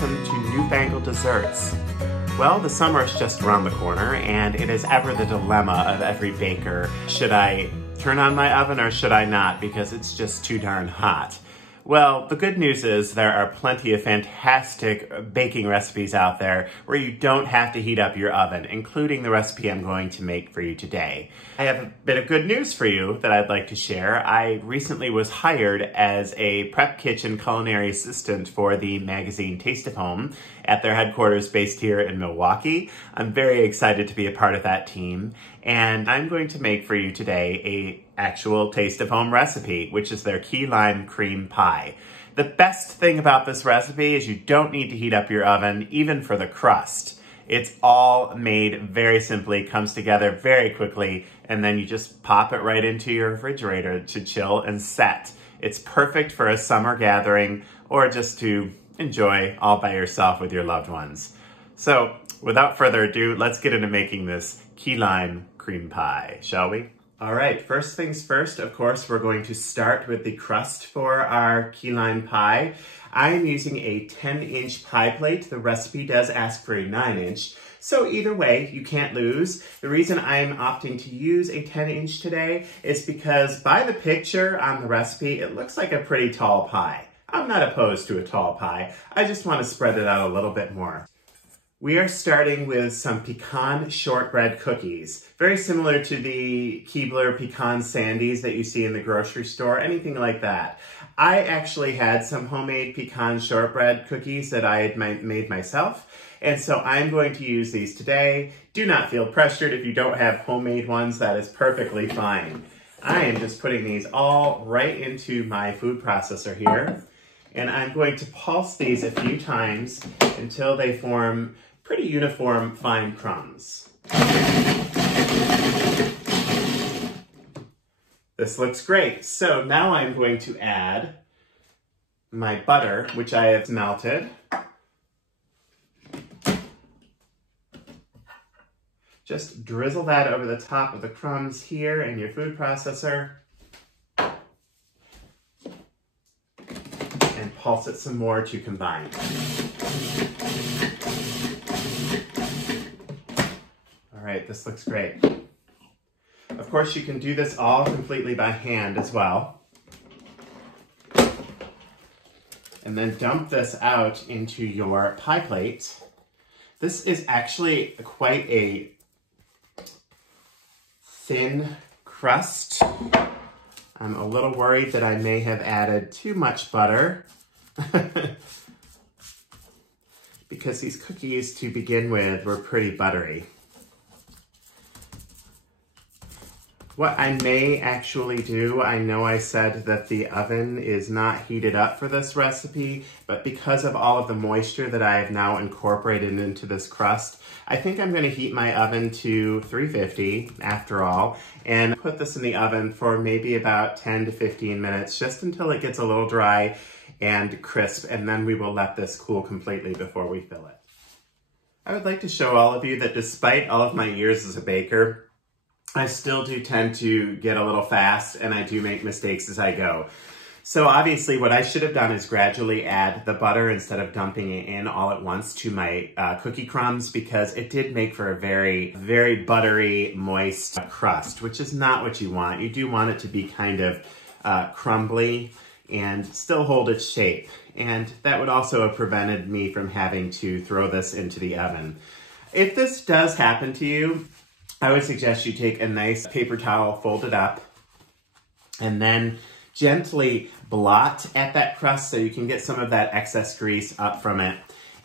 welcome to Newfangled Desserts. Well, the summer is just around the corner, and it is ever the dilemma of every baker. Should I turn on my oven or should I not, because it's just too darn hot? Well, the good news is there are plenty of fantastic baking recipes out there where you don't have to heat up your oven, including the recipe I'm going to make for you today. I have a bit of good news for you that I'd like to share. I recently was hired as a prep kitchen culinary assistant for the magazine Taste of Home at their headquarters based here in Milwaukee. I'm very excited to be a part of that team, and I'm going to make for you today a actual Taste of Home recipe, which is their key lime cream pie. The best thing about this recipe is you don't need to heat up your oven, even for the crust. It's all made very simply, comes together very quickly, and then you just pop it right into your refrigerator to chill and set. It's perfect for a summer gathering or just to enjoy all by yourself with your loved ones. So without further ado, let's get into making this key lime cream pie, shall we? All right, first things first, of course, we're going to start with the crust for our key lime pie. I am using a 10-inch pie plate. The recipe does ask for a 9-inch. So either way, you can't lose. The reason I'm opting to use a 10-inch today is because by the picture on the recipe, it looks like a pretty tall pie. I'm not opposed to a tall pie. I just want to spread it out a little bit more. We are starting with some pecan shortbread cookies, very similar to the Keebler pecan sandies that you see in the grocery store, anything like that. I actually had some homemade pecan shortbread cookies that I had made myself, and so I'm going to use these today. Do not feel pressured if you don't have homemade ones, that is perfectly fine. I am just putting these all right into my food processor here, and I'm going to pulse these a few times until they form pretty uniform fine crumbs. This looks great. So now I'm going to add my butter, which I have melted. Just drizzle that over the top of the crumbs here in your food processor. And pulse it some more to combine. All right, this looks great. Of course, you can do this all completely by hand as well. And then dump this out into your pie plate. This is actually quite a thin crust. I'm a little worried that I may have added too much butter because these cookies to begin with were pretty buttery. What I may actually do, I know I said that the oven is not heated up for this recipe, but because of all of the moisture that I have now incorporated into this crust, I think I'm gonna heat my oven to 350 after all, and put this in the oven for maybe about 10 to 15 minutes, just until it gets a little dry and crisp, and then we will let this cool completely before we fill it. I would like to show all of you that despite all of my years as a baker, I still do tend to get a little fast, and I do make mistakes as I go. So obviously what I should have done is gradually add the butter instead of dumping it in all at once to my cookie crumbs, because it did make for a very, very buttery, moist crust, which is not what you want. You do want it to be kind of crumbly and still hold its shape. And that would also have prevented me from having to throw this into the oven. If this does happen to you, I would suggest you take a nice paper towel, fold it up, and then gently blot at that crust so you can get some of that excess grease up from it.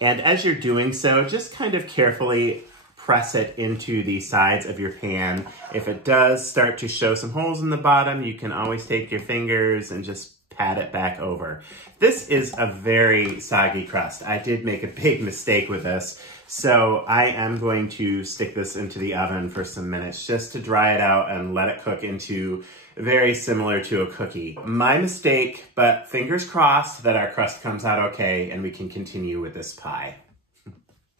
And as you're doing so, just kind of carefully press it into the sides of your pan. If it does start to show some holes in the bottom, you can always take your fingers and just pat it back over. This is a very soggy crust. I did make a big mistake with this. So I am going to stick this into the oven for some minutes just to dry it out and let it cook into very similar to a cookie. My mistake, but fingers crossed that our crust comes out okay and we can continue with this pie.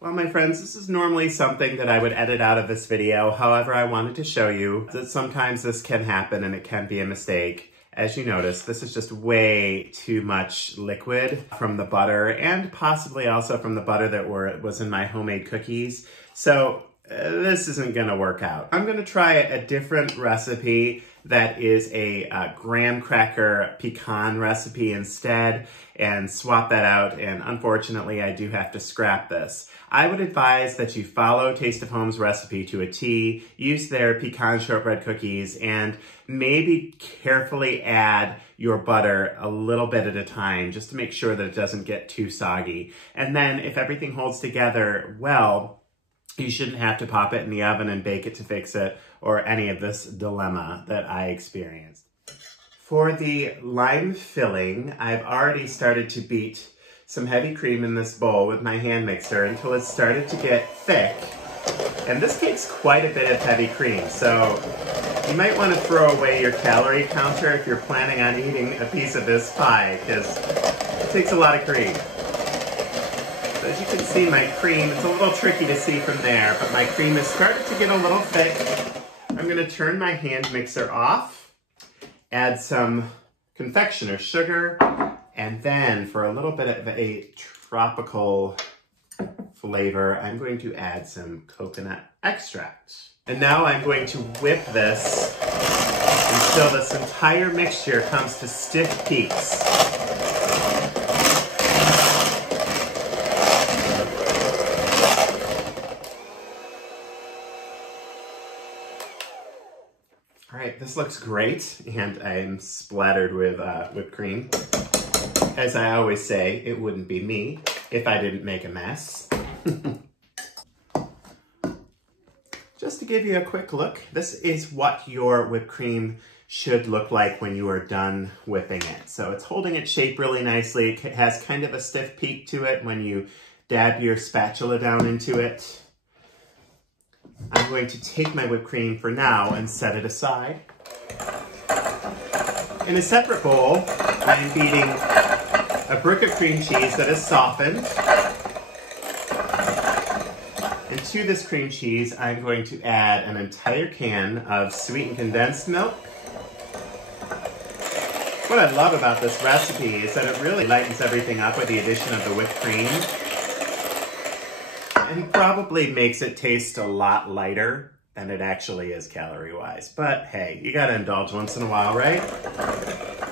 Well, my friends, this is normally something that I would edit out of this video. However, I wanted to show you that sometimes this can happen and it can be a mistake. as you notice, this is just way too much liquid from the butter and possibly also from the butter that was in my homemade cookies. So this isn't gonna work out. I'm gonna try a different recipe that is a graham cracker pecan recipe instead and swap that out, and unfortunately I do have to scrap this. I would advise that you follow Taste of Home's recipe to a T, use their pecan shortbread cookies, and maybe carefully add your butter a little bit at a time just to make sure that it doesn't get too soggy. And then if everything holds together well, you shouldn't have to pop it in the oven and bake it to fix it or any of this dilemma that I experienced. For the lime filling, I've already started to beat some heavy cream in this bowl with my hand mixer until it's started to get thick. And this takes quite a bit of heavy cream, so you might want to throw away your calorie counter if you're planning on eating a piece of this pie, because it takes a lot of cream. So as you can see, my cream, it's a little tricky to see from there, but my cream has started to get a little thick. I'm going to turn my hand mixer off, add some confectioner's sugar, and then for a little bit of a tropical flavor, I'm going to add some coconut extract. And now I'm going to whip this until this entire mixture comes to stiff peaks. All right, this looks great, and I'm splattered with whipped cream. As I always say, it wouldn't be me if I didn't make a mess. Just to give you a quick look, this is what your whipped cream should look like when you are done whipping it. So it's holding its shape really nicely. It has kind of a stiff peak to it when you dab your spatula down into it. I'm going to take my whipped cream for now and set it aside. In a separate bowl, I'm beating a brick of cream cheese that is softened. And to this cream cheese, I'm going to add an entire can of sweetened condensed milk. What I love about this recipe is that it really lightens everything up with the addition of the whipped cream. And probably makes it taste a lot lighter than it actually is calorie-wise. But hey, you gotta indulge once in a while, right?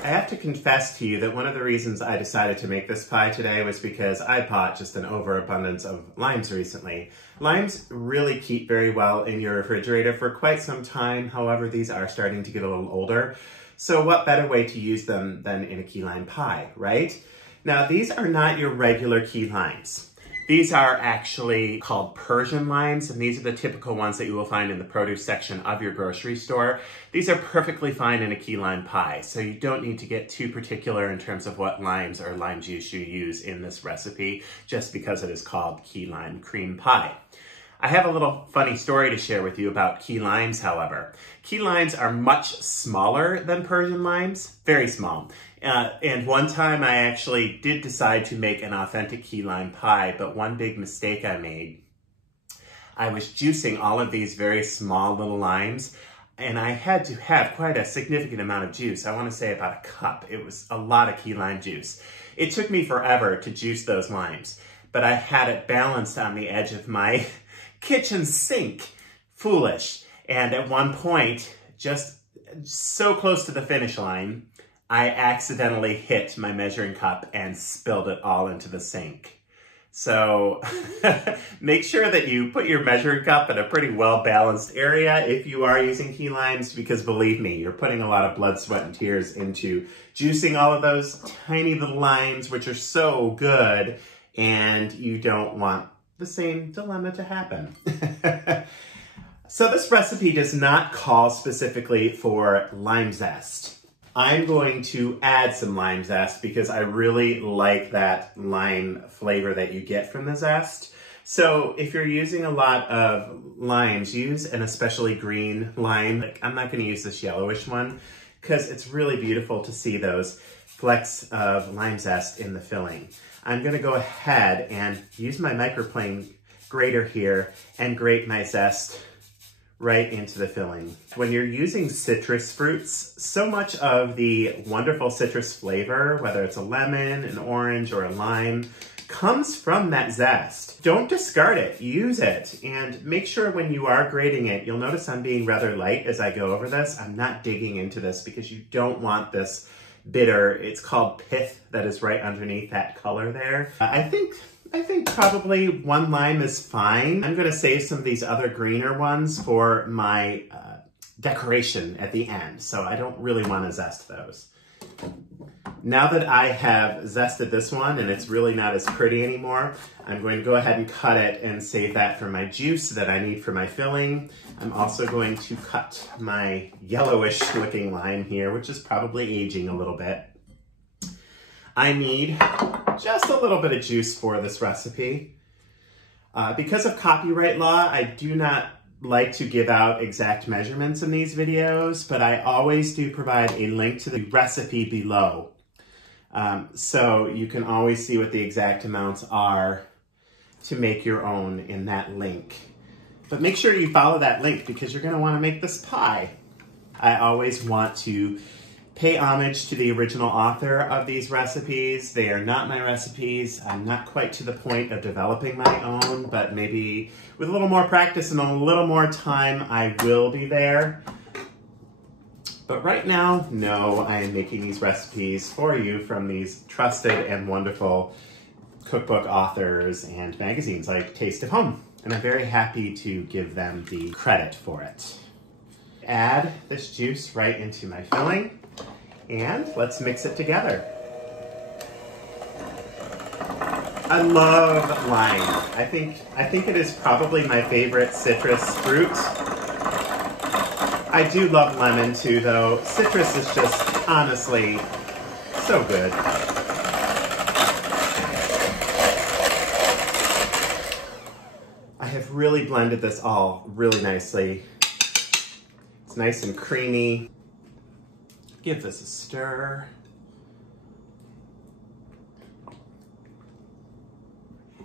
I have to confess to you that one of the reasons I decided to make this pie today was because I bought just an overabundance of limes recently. Limes really keep very well in your refrigerator for quite some time. However, these are starting to get a little older. So what better way to use them than in a key lime pie, right? Now, these are not your regular key limes. These are actually called Persian limes, and these are the typical ones that you will find in the produce section of your grocery store. These are perfectly fine in a key lime pie, so you don't need to get too particular in terms of what limes or lime juice you use in this recipe, just because it is called key lime cream pie. I have a little funny story to share with you about key limes, however. Key limes are much smaller than Persian limes, very small. And one time I actually did decide to make an authentic key lime pie, but one big mistake I made, I was juicing all of these very small little limes, and I had to have quite a significant amount of juice. I want to say about a cup. It was a lot of key lime juice. It took me forever to juice those limes, but I had it balanced on the edge of my kitchen sink. Foolish. And at one point, just so close to the finish line, I accidentally hit my measuring cup and spilled it all into the sink. So make sure that you put your measuring cup in a pretty well-balanced area if you are using key limes, because believe me, you're putting a lot of blood, sweat, and tears into juicing all of those tiny little limes, which are so good, and you don't want the same dilemma to happen. So this recipe does not call specifically for lime zest. I'm going to add some lime zest because I really like that lime flavor that you get from the zest. So if you're using a lot of limes, use an especially green lime. I'm not going to use this yellowish one because it's really beautiful to see those flecks of lime zest in the filling. I'm going to go ahead and use my microplane grater here and grate my zest right into the filling. When you're using citrus fruits, so much of the wonderful citrus flavor, whether it's a lemon, an orange, or a lime, comes from that zest. Don't discard it, use it, and make sure when you are grating it, you'll notice I'm being rather light as I go over this. I'm not digging into this because you don't want this bitter, it's called pith, that is right underneath that color there. I think probably 1 lime is fine. I'm gonna save some of these other greener ones for my decoration at the end, so I don't really wanna zest those. Now that I have zested this one and it's really not as pretty anymore, I'm going to go ahead and cut it and save that for my juice that I need for my filling. I'm also going to cut my yellowish looking lime here, which is probably aging a little bit. I need just a little bit of juice for this recipe. Because of copyright law, I do not like to give out exact measurements in these videos, but I always do provide a link to the recipe below. So you can always see what the exact amounts are to make your own in that link. But make sure you follow that link because you're going to want to make this pie. I always want to pay homage to the original author of these recipes. They are not my recipes. I'm not quite to the point of developing my own, but maybe with a little more practice and a little more time, I will be there. But right now, no, I am making these recipes for you from these trusted and wonderful cookbook authors and magazines like Taste of Home. And I'm very happy to give them the credit for it. Add this juice right into my filling and let's mix it together. I love lime. I think it is probably my favorite citrus fruit. I do love lemon too, though. Citrus is just, honestly, so good. I have really blended this all really nicely. It's nice and creamy. Give this a stir.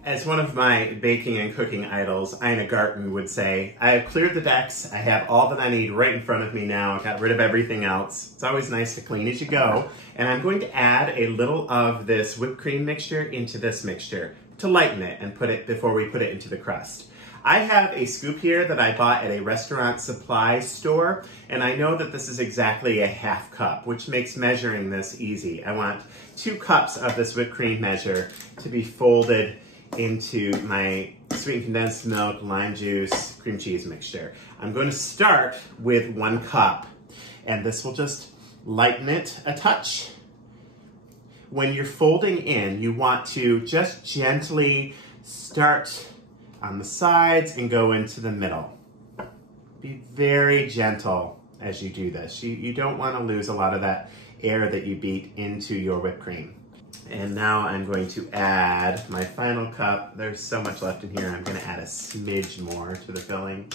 As one of my baking and cooking idols, Ina Garten would say, I have cleared the decks, I have all that I need right in front of me now, got rid of everything else. It's always nice to clean as you go. And I'm going to add a little of this whipped cream mixture into this mixture to lighten it and put it before we put it into the crust. I have a scoop here that I bought at a restaurant supply store, and I know that this is exactly a ½ cup, which makes measuring this easy. I want 2 cups of this whipped cream measure to be folded into my sweetened condensed milk, lime juice, cream cheese mixture. I'm going to start with 1 cup, and this will just lighten it a touch. When you're folding in, you want to just gently start on the sides and go into the middle. Be very gentle as you do this. You don't want to lose a lot of that air that you beat into your whipped cream. And now I'm going to add my final cup. There's so much left in here. I'm going to add a smidge more to the filling.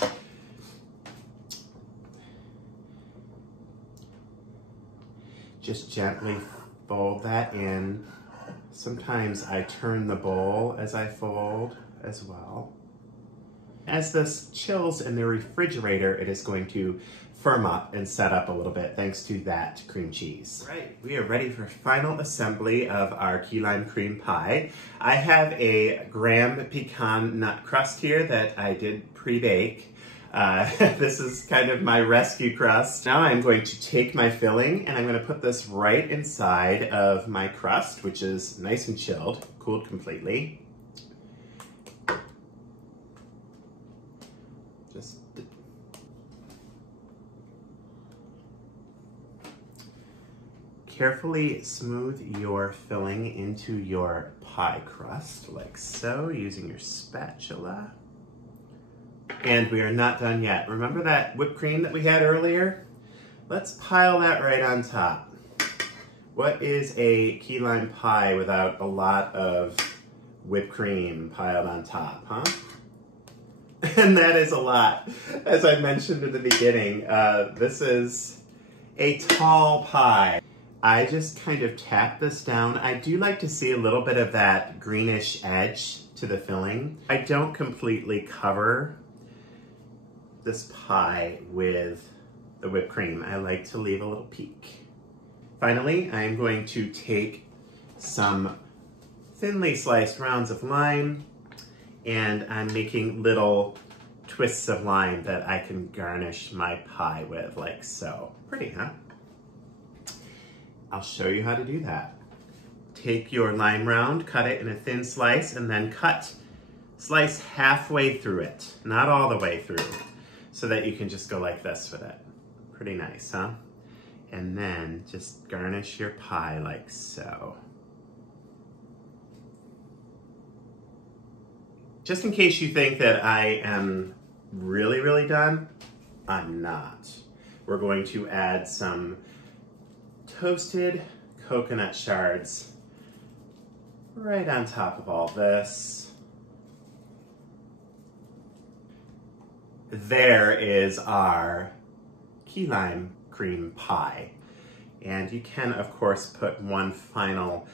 Just gently fold that in. Sometimes I turn the bowl as I fold as well. As this chills in the refrigerator, it is going to firm up and set up a little bit thanks to that cream cheese. Right, we are ready for final assembly of our key lime cream pie. I have a graham pecan nut crust here that I did pre-bake. This is kind of my rescue crust. Now I'm going to take my filling and I'm going to put this right inside of my crust, which is nice and chilled, cooled completely. Carefully smooth your filling into your pie crust, like so, using your spatula. And we are not done yet. Remember that whipped cream that we had earlier? Let's pile that right on top. What is a key lime pie without a lot of whipped cream piled on top, huh? And that is a lot. As I mentioned in the beginning, this is a tall pie. I just kind of tap this down. I do like to see a little bit of that greenish edge to the filling. I don't completely cover this pie with the whipped cream. I like to leave a little peek. Finally, I'm going to take some thinly sliced rounds of lime, and I'm making little twists of lime that I can garnish my pie with, like so. Pretty, huh? I'll show you how to do that. Take your lime round, cut it in a thin slice, and then slice halfway through it, not all the way through, so that you can just go like this with it. Pretty nice, huh? And then just garnish your pie like so. Just in case you think that I am really done, I'm not. We're going to add some toasted coconut shards right on top of all this. There is our key lime cream pie. And you can, of course, put one final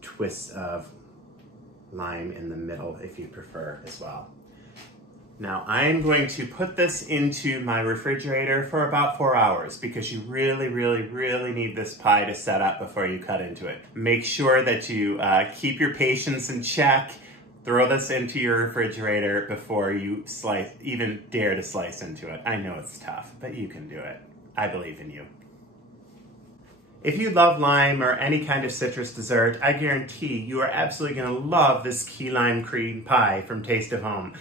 twist of lime in the middle if you prefer as well. Now I'm going to put this into my refrigerator for about 4 hours because you really need this pie to set up before you cut into it. Make sure that you keep your patience in check. Throw this into your refrigerator before you even dare to slice into it. I know it's tough, but you can do it. I believe in you. If you love lime or any kind of citrus dessert, I guarantee you are absolutely gonna love this key lime cream pie from Taste of Home.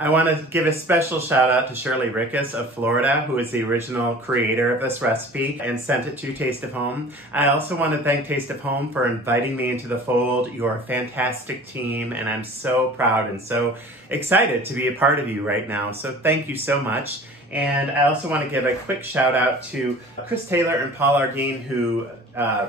I want to give a special shout out to Shirley Rickus of Florida, who is the original creator of this recipe and sent it to Taste of Home. I also want to thank Taste of Home for inviting me into the fold. You're a fantastic team, and I'm so proud and so excited to be a part of you right now. So thank you so much. And I also want to give a quick shout out to Chris Taylor and Paul Arguin, who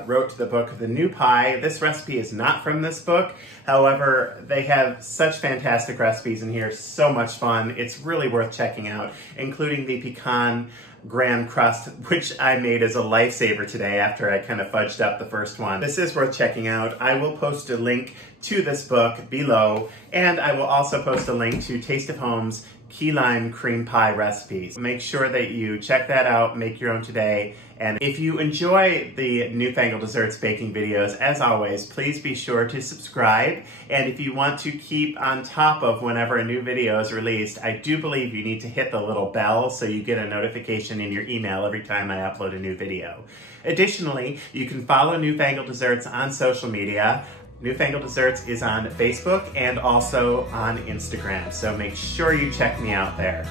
wrote the book, The New Pie. This recipe is not from this book. However, they have such fantastic recipes in here, so much fun. It's really worth checking out, including the pecan-graham crust, which I made as a lifesaver today after I kind of fudged up the first one. This is worth checking out. I will post a link to this book below, and I will also post a link to Taste of Home's key lime cream pie recipes. Make sure that you check that out, make your own today. And if you enjoy the Newfangled Desserts baking videos, as always, please be sure to subscribe. And if you want to keep on top of whenever a new video is released, I do believe you need to hit the little bell so you get a notification in your email every time I upload a new video. Additionally, you can follow Newfangled Desserts on social media. Newfangled Desserts is on Facebook and also on Instagram, so make sure you check me out there.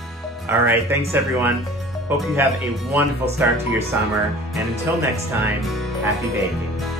All right, thanks everyone. Hope you have a wonderful start to your summer, and until next time, happy baking.